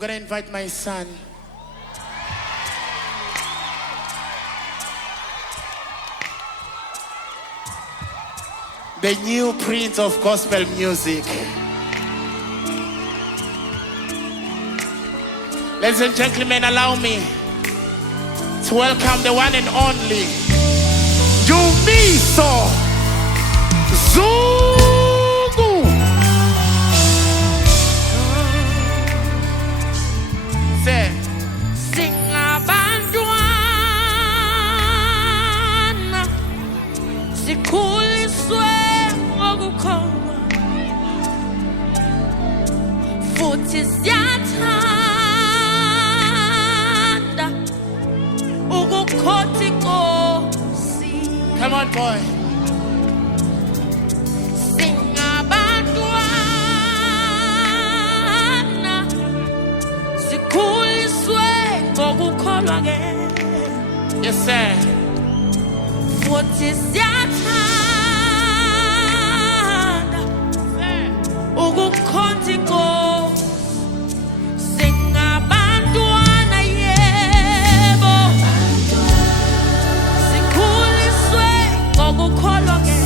going to invite my son. The new prince of gospel music. Ladies and gentlemen, allow me to welcome the one and only Ndumiso Zungu. Say, Singabantwana sikhuliswe ngokukholwa futhi siyathanda ukukhothi Nkosi. Come on, boy. Singabantwana sikhuliswe ngokukholwa ke. Yes, sir. Futhi siyathanda ukukhothi Nkosi. Singabantwana yebo, sikhuliswe ngokukholwa ke.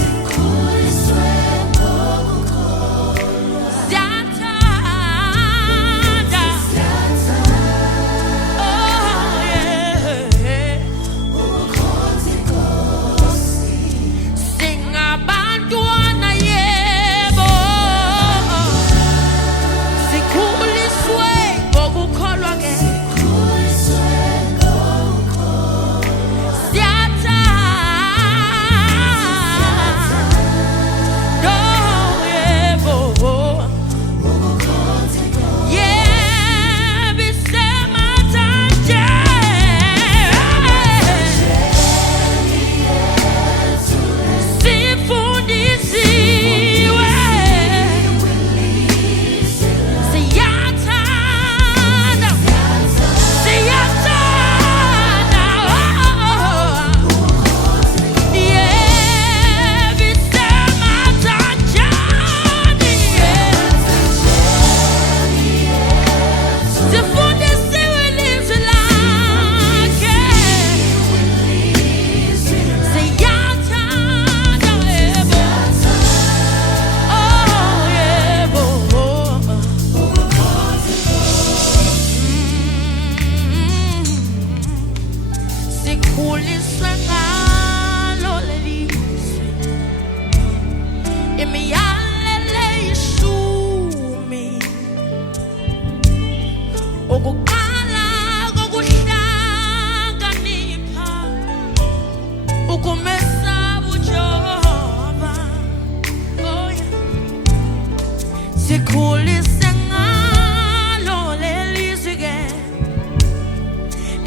Sikhulise ngalo lelizwi ke,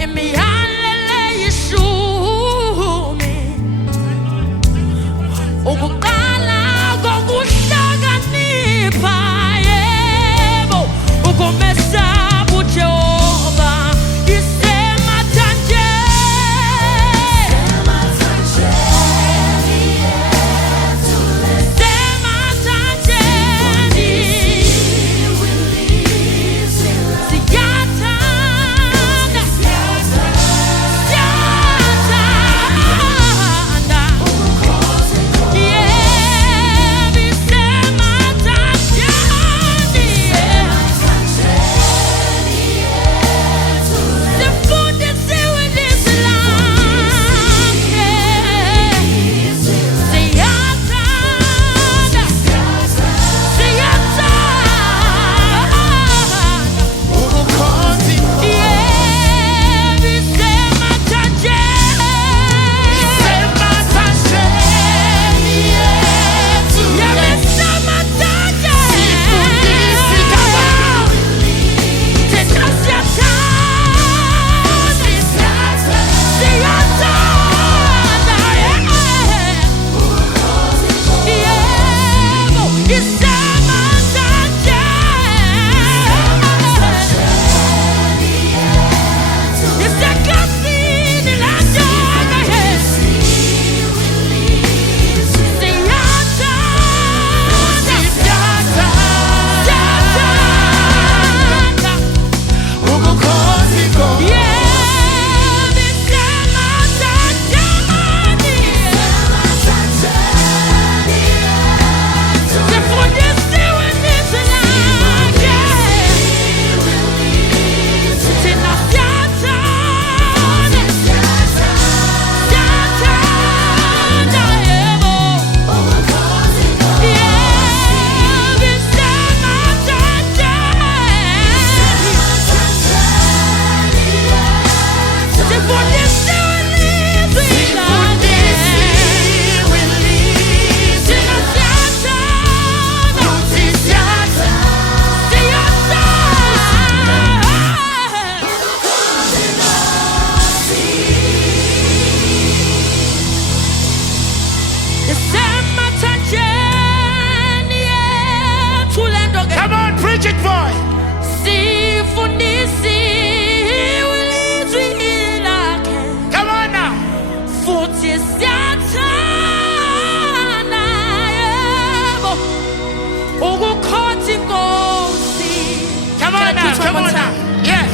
imiyalelo yeshumi, ukuqala kokuhlakanipha yebo, ukumesaba uJehova. Let's come one on more now. time. Yeah.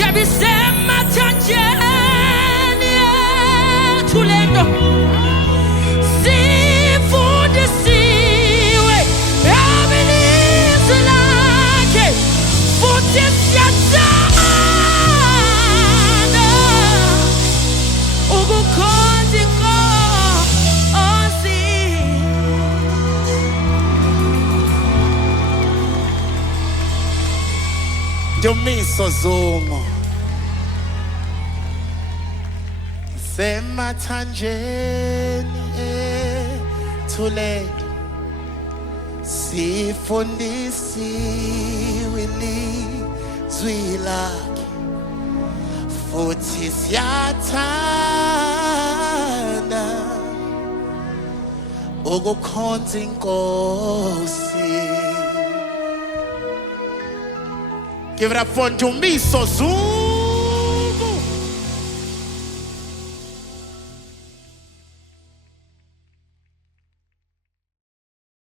Yabisema tanjeni tulendo sifundisiwe abilizi lakhe futhi siyathanda ukukhonza inkosi. Ndumiso Zungu. Semathanjeni ethuledo sifundisiwe ilizwi lakhe futhi siyathanda ukukhonza inkosi. Give it up for Ndumiso Zungu.